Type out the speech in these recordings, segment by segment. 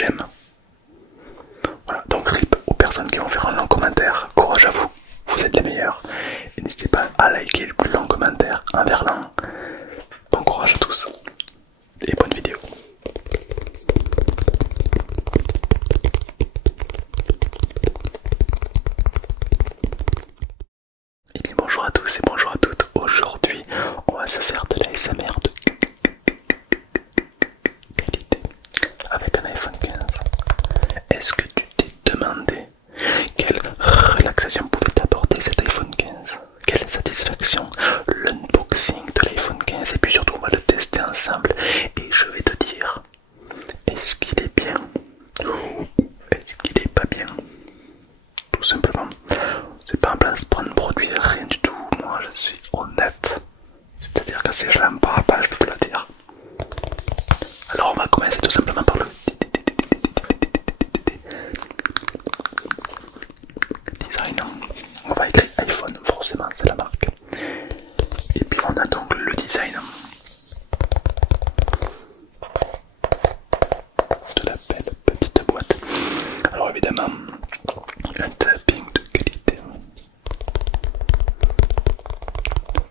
j'aime. Voilà, donc RIP aux personnes qui vont faire un long commentaire, courage à vous, vous êtes les meilleurs. Et n'hésitez pas à liker le plus long commentaire, un verlan. Bon courage à tous et bonne vidéo. Et bien bonjour à tous et bonjour à toutes. Aujourd'hui on va se faire de l'ASMR de qualité avec un iPhone 15. Est-ce que tu t'es demandé quelle relaxation pouvait t'apporter cet iPhone 15? Quelle satisfaction? L'unboxing de l'iPhone 15 et puis surtout on va le tester ensemble et je vais te dire est-ce qu'il est bien ou est-ce qu'il est pas bien? Tout simplement. C'est pas un placement de produit, rien du tout. Moi je suis honnête. C'est-à-dire que si je l'aime pas, je peux te le dire. Alors on va commencer tout simplement par le design. On va écrire iPhone, forcément c'est la marque. Et puis on a donc le design de la belle petite boîte. Alors évidemment, un tapping de qualité.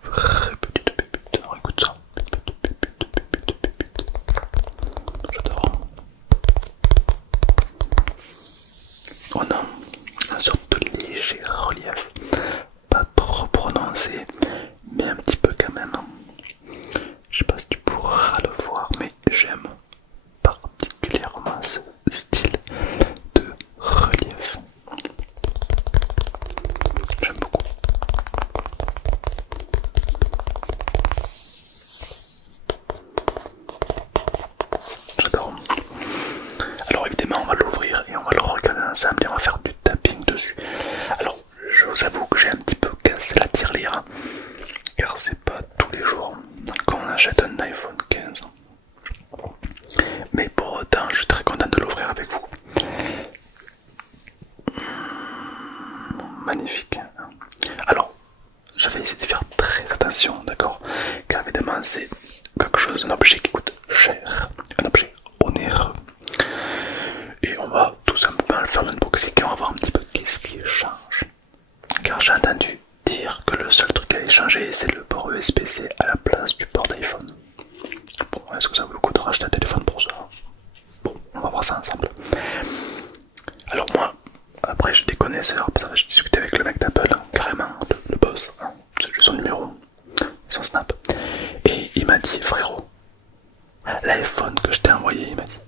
Vraie petite pépite. Alors écoute ça. J'adore. On a une sorte de léger relief. Pas trop prononcé, mais un petit peu quand même. Je sais pas si tu pourras le voir, mais j'aime particulièrement ce style de relief. J'aime beaucoup. J'adore. Alors évidemment on va l'ouvrir et on va le regarder ensemble et on va faire du tapping dessus. Alors je vous avoue que j'ai un petit peu cassé la tirelire car c'est pas tous les jours qu'on achète un iPhone 15. Mais pour autant je suis très content de l'ouvrir avec vous. Magnifique. Alors je vais essayer de faire très attention, d'accord? Car évidemment c'est quelque chose, un objet qui coûte cher, un objet onéreux. Et on va tout simplement faire l'unboxing et on va voir un petit peu qu'est-ce qui change. Car j'ai entendu dire que le seul truc à échanger c'est le port USB-C à la place du port d'iPhone. Bon, est-ce que ça vaut le coup de racheter un téléphone pour ça? Bon, on va voir ça ensemble. Alors moi, après j'ai des connaisseurs, parce que j'ai discuté avec le mec d'Apple, carrément, le boss, hein, j'ai son numéro, son snap, et il m'a dit frérot, l'iPhone que je t'ai envoyé, il m'a dit,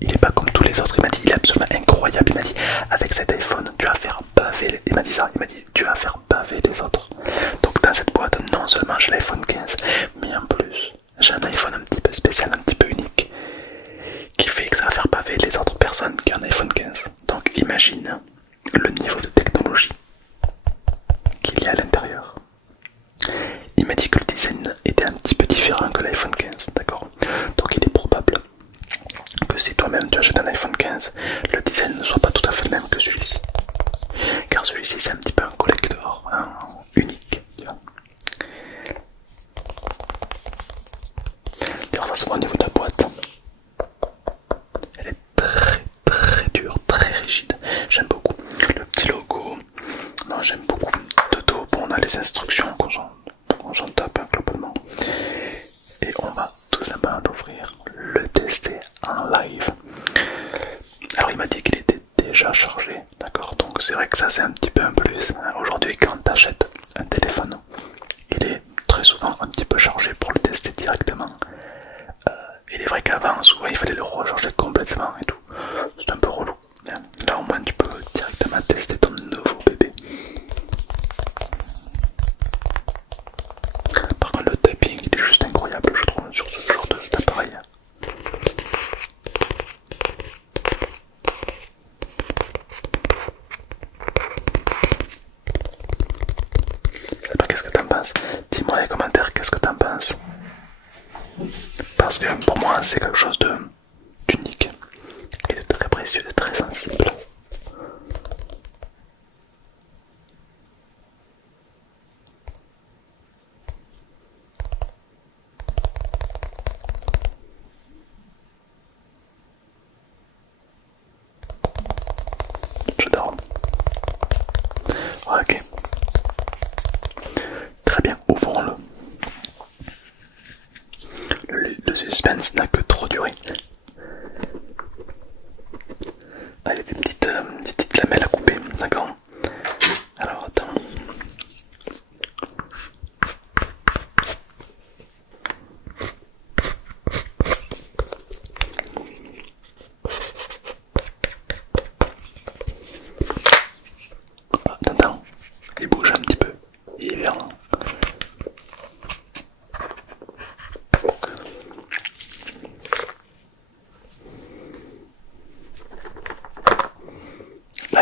il est pas comme tous les autres, il m'a dit il est absolument incroyable, il m'a dit avec cet iPhone tu vas faire baver, il m'a dit ça, il m'a dit tu vas faire baver les autres. Donc dans cette boîte non seulement j'ai l'iPhone 15, mais en plus j'ai un iPhone un petit peu spécial, un petit peu unique, qui fait que ça va faire baver les autres personnes qui ont un iPhone 15. Donc imagine le niveau de technologie qu'il y a à l'intérieur. Il m'a dit que le design était un petit peu différent que l'iPhone 15, d'accord? Donc il est probable que si toi-même tu achètes un iPhone 15, le design ne soit pas tout à fait le même que celui-ci. Car celui-ci c'est un petit peu un collector, hein, unique, tu vois. D'ailleurs ça se voit au niveau de la boîte. Elle est très dure, très rigide. J'aime beaucoup le petit logo. Non, j'aime beaucoup. De dos, bon, on a les instructions qu'on s'en tape hein, globalement. Et on va tout simplement l'ouvrir, le tester en live. Alors il m'a dit qu'il était déjà chargé, d'accord? Donc c'est vrai que ça c'est un petit peu un plus. Hein. Aujourd'hui quand tu achètes un téléphone, il est très souvent un petit peu chargé pour le tester directement. Il est vrai qu'avant souvent il fallait le recharger complètement et tout. C'est un peu relou. Là au moins tu peux directement tester ton nouveau bébé. Par contre le tapping il est juste incroyable je trouve sur ce genre d'appareil. Je sais pas qu'est-ce que t'en penses. Dis-moi dans les commentaires qu'est-ce que t'en penses. Parce que pour moi c'est quelque chose d'unique et de très précieux, de très sensible.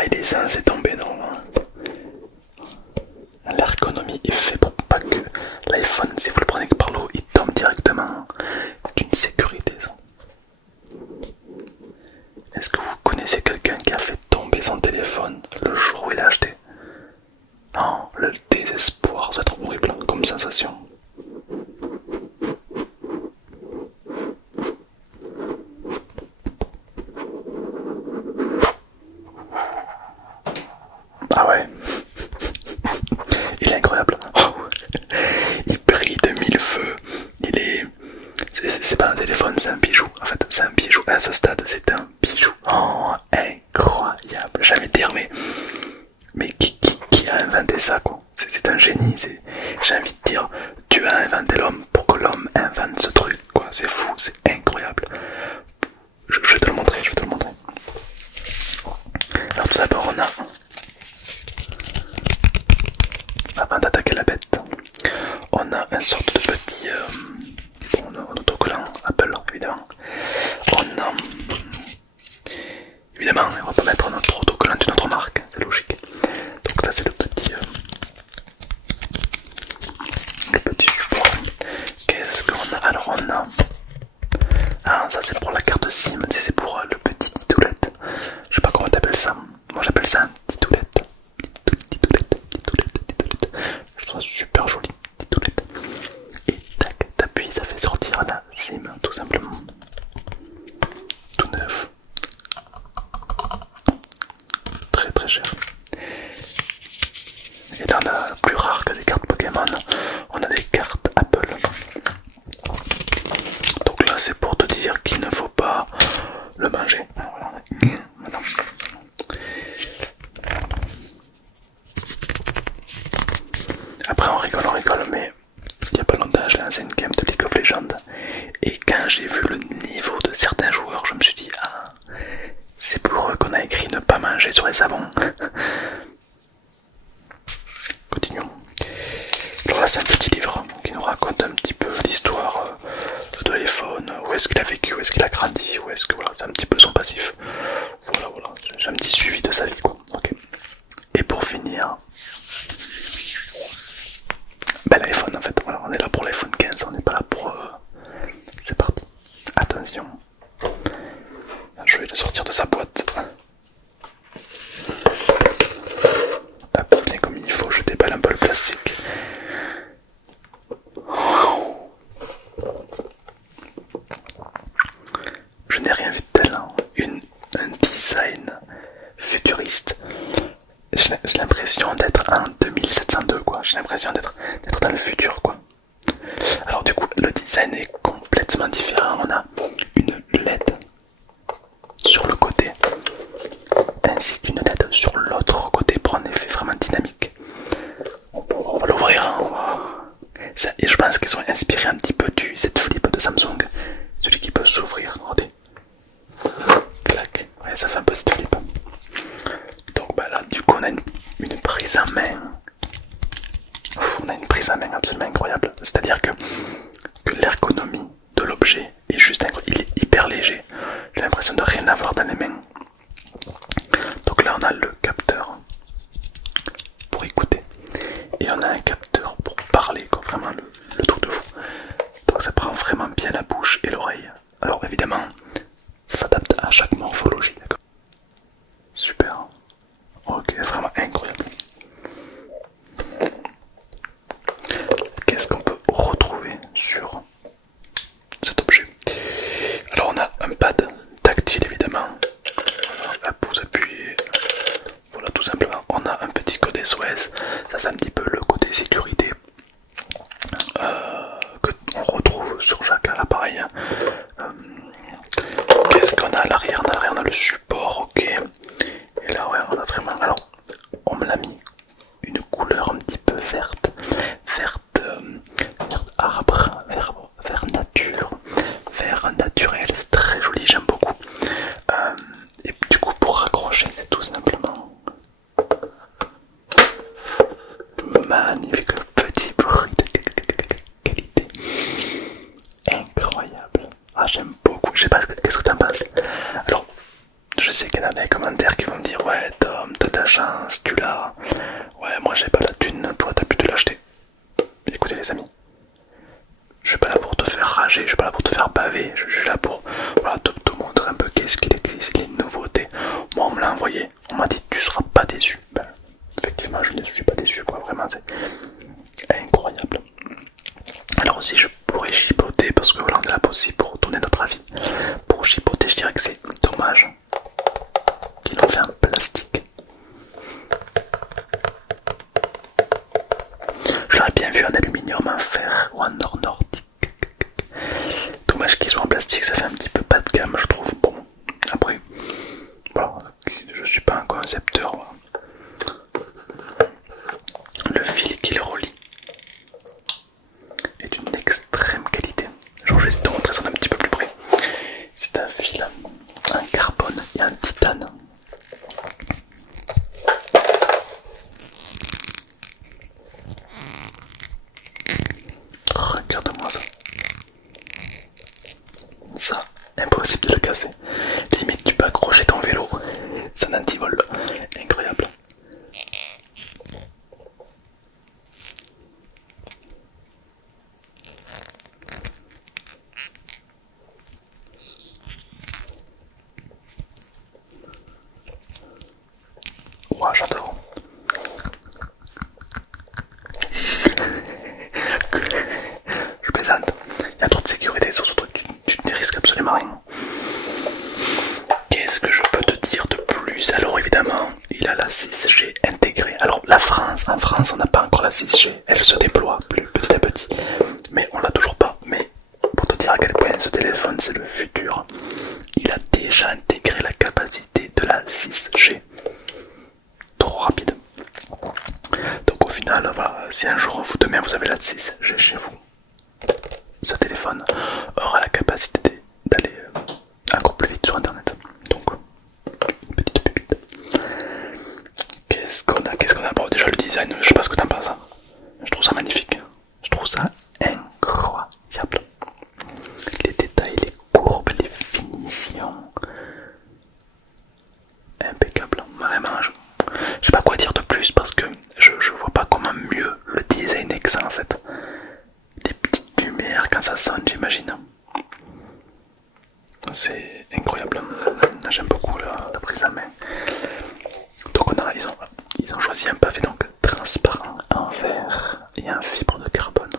il est censé tomber, non? L'ergonomie est fait pour pas que l'iPhone, si vous le prenez par l'eau, il tombe directement. C'est une sécurité, ça. Est-ce que vous connaissez quelqu'un qui a fait tomber son téléphone le jour où il l'a acheté? Non, le désespoir, ça doit être horrible comme sensation. Ah ouais, il est incroyable. Il brille de mille feux. Il est. C'est pas un téléphone, c'est un bijou. En fait, c'est un bijou. À ce stade, c'est un bijou. Oh, incroyable. J'ai envie de dire, mais qui a inventé ça, quoi? C'est un génie. J'ai envie de dire, Dieu a inventé l'homme pour que l'homme invente ce truc, quoi. C'est fou, c'est incroyable. Je vais te le montrer, je vais te le montrer. Alors tout d'abord, on a, avant d'attaquer la bête, on a une sorte de petit autocollant Apple, évidemment. Évidemment, on va pas mettre notre autocollant d'une autre marque, c'est logique. Donc là c'est le petit support. Qu'est-ce qu'on a? Alors on a... Ah, ça c'est pour la carte SIM, c'est pour le petit titoulette. Je sais pas comment t'appelles ça. Moi j'appelle ça un titoulette. Titoulette. Je trouve ça super joli, titoulette. Et tac, t'appuies, ça fait sortir la SIM, tout simplement. Tout neuf. Très très cher. Et là on a plus rare que les cartes Pokémon, on a des cartes Apple. Donc là c'est pour te dire qu'il ne faut pas le manger. Voilà. Après on rigole, mais il n'y a pas longtemps je lancé une game de League of Legends. Et quand j'ai vu le niveau de certains joueurs, je me suis dit, ah, c'est pour eux qu'on a écrit ne pas manger sur les savons. Continuons. Alors là c'est un petit livre qui nous raconte un petit peu l'histoire de l'iPhone, où est-ce qu'il a vécu, où est-ce qu'il a grandi, où est-ce que voilà, c'est un petit peu son passif. Voilà, j'ai un petit suivi de sa vie, quoi. Ok. Et pour finir, ben, l'iPhone en fait, voilà, on est là pour l'iPhone 15, on n'est pas là pour... C'est parti. Attention. Je vais le sortir de sa boîte. Hop, bien comme il faut, je déballe un peu le plastique. Je n'ai rien vu de tel, hein. Un design futuriste. J'ai l'impression d'être en 2702, quoi. J'ai l'impression d'être dans le futur, quoi. Alors du coup, le design est complètement différent. On a une LED sur le côté, ainsi qu'une LED sur l'autre côté pour un effet vraiment dynamique. On va l'ouvrir, hein. Et je pense qu'ils sont inspirés un petit peu du Z Flip de Samsung, celui qui peut s'ouvrir. Regardez, clac, ouais, ça fait un peu Z Flip. Donc bah là, du coup, on a une prise en main. On a une prise en main absolument incroyable. C'est-à-dire que l'ergonomie de l'objet est juste incroyable. Il est hyper léger. J'ai l'impression de rien avoir dans les mains. Donc là, on a le capteur pour écouter. Et on a un capteur pour parler, quoi. Vraiment le truc de fou. Donc ça prend vraiment bien la bouche et l'oreille. Alors évidemment, ça s'adapte à chaque morphologie, d'accord. Super. Ok, vraiment incroyable. Qu'est-ce qu'on peut retrouver sur cet objet? Alors on a un pad tactile évidemment. Voilà, hop, vous appuyez. Voilà, tout simplement. On a un petit code SOS. Ça c'est un petit peu le côté sécurité que on retrouve sur chaque appareil. Qu'est-ce qu'on a à l'arrière? À l'arrière on a le support, ok. Et là ouais, on a vraiment... Alors, on me l'a mis une couleur un petit peu verte. Verte arbre, vert nature, vert naturel, c'est très joli, j'aime beaucoup. Et du coup pour raccrocher c'est tout simplement magnifique, petit bruit de qualité incroyable. Ah j'aime beaucoup, je sais pas qu'est-ce que t'en penses. Alors Je sais qu'il y en a des commentaires qui vont me dire ouais Tom, t'as de la chance, tu l'as. Ouais, moi j'ai pas la thune, toi t'as pu te l'acheter. Écoutez les amis, je suis pas là pour te faire rager, je suis pas là pour te faire baver, je suis là pour voilà, te montrer un peu qu'est-ce qu'il existe, les nouveautés. Moi on me l'a envoyé, on m'a dit tu seras pas déçu. Ben, effectivement je ne suis pas déçu quoi, vraiment c'est incroyable. Alors aussi je pourrais chipoter parce que voilà on est là aussi pour donner notre avis. Pour chipoter je dirais que c'est dommage qu'ils l'ont fait en plastique. Je l'aurais bien vu en aluminium, en fer ou en or nordique. Dommage qu'ils soient en plastique, ça fait un petit peu pas de gamme je trouve. Bon, après, voilà, je suis pas un concepteur. Le fil qui le relie est d'une extrême qualité. Genre, je vais essayer de montrer ça un petit peu plus près. C'est un fil, un carbone et un titane. Regarde-moi ça. Ça, impossible de le casser. Limite, tu peux accrocher ton vélo. C'est un antivol. Incroyable. Ouah, j'adore. Je plaisante. Il y a trop de sécurité sur ce truc, tu ne risques absolument rien. Qu'est-ce que je peux te dire de plus? Alors évidemment, il a la 6G intégrée. Alors la France, en France on n'a pas encore la 6G, elle se déploie plus petit à petit. Mais on l'a toujours pas. Mais pour te dire à quel point ce téléphone c'est le futur, il a déjà intégré la capacité de la 6G. Trop rapide. Donc au final, voilà, si un jour vous demain vous avez la 6G chez vous, ce téléphone aura la capacité d'aller encore plus vite sur internet. Donc une petite pépite. Qu'est-ce qu'on a bon, déjà le design, je sais pas ce que t'en penses. Je trouve ça magnifique. Je trouve ça incroyable. Les détails, les courbes, les finitions. Impeccable. Vraiment, je sais pas quoi dire de plus parce que je vois pas comment mieux le designer que ça en fait. Des petites lumières quand ça sonne, j'imagine. C'est incroyable. J'aime beaucoup la prise en main. Donc ils ont choisi un pavé donc transparent en verre et en fibre de carbone.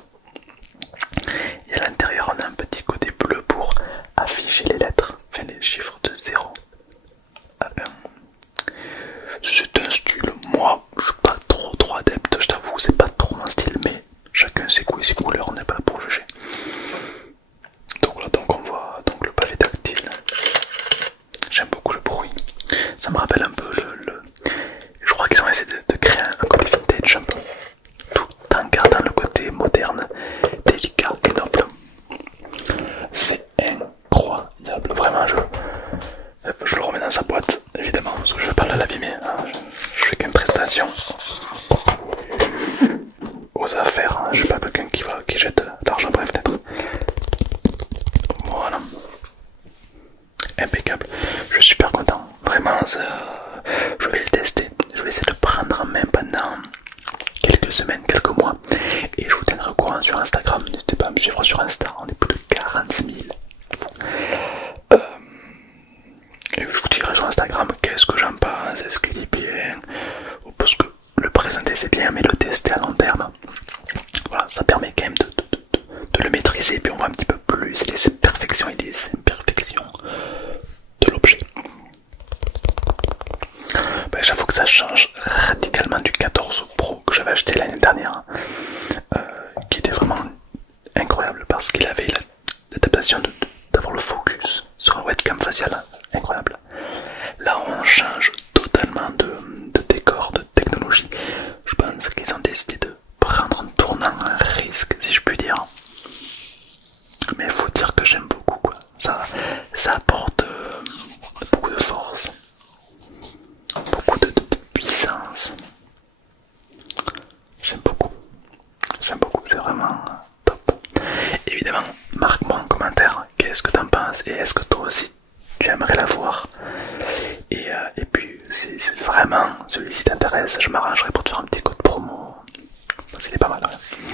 Et à l'intérieur on a un petit côté bleu pour afficher les lettres, enfin les chiffres de 0 à 1. C'est un style, moi je suis pas trop adepte, je t'avoue, c'est pas trop mon style, mais chacun ses goûts et ses couleurs, on n'est pas là pour juger. Donc là, donc on voit donc le pavé tactile. J'aime beaucoup le bruit. Ça me rappelle un peu je crois qu'ils ont essayé de créer un côté vintage un peu, tout en gardant le côté moderne, délicat et noble. C'est incroyable, vraiment. Je le remets dans sa boîte, évidemment, parce que je ne vais pas l'abîmer. Hein. Je fais qu'une prestation aux affaires. Hein. Je suis pas quelqu'un qui jette l'argent par les fenêtres. Voilà. Impeccable. Je suis super content. Vraiment, je vais le tester. Je vais essayer de le prendre en main pendant quelques semaines, quelques mois. Et je vous tiendrai au courant sur Instagram. N'hésitez pas à me suivre sur Insta. On est plus de 40 000. Et je vous dirai sur Instagram qu'est-ce que j'en pense, est-ce qu'il est bien. Parce que le présenter c'est bien, mais le tester à long terme, voilà, ça permet quand même de le maîtriser. Puis on voit un petit peu plus les perfections et les imperfections de l'objet. Ben, j'avoue que ça change radicalement du 14 Pro que j'avais acheté l'année dernière, qui était vraiment incroyable parce qu'il avait l'adaptation d'avoir le focus sur un webcam facial incroyable. Là on change totalement de décor, de technologie. Je pense qu'ils ont décidé de prendre un tournant, un risque si je puis dire. Mais il faut dire que j'aime beaucoup quoi. Ça apporte beaucoup de force, beaucoup de puissance. J'aime beaucoup, c'est vraiment top. Évidemment, marque-moi en commentaire qu'est-ce que t'en penses et est-ce que toi aussi tu aimerais la voir. si vraiment celui-ci t'intéresse, je m'arrangerai pour te faire un petit code promo. Parce qu'il est pas mal. Ouais.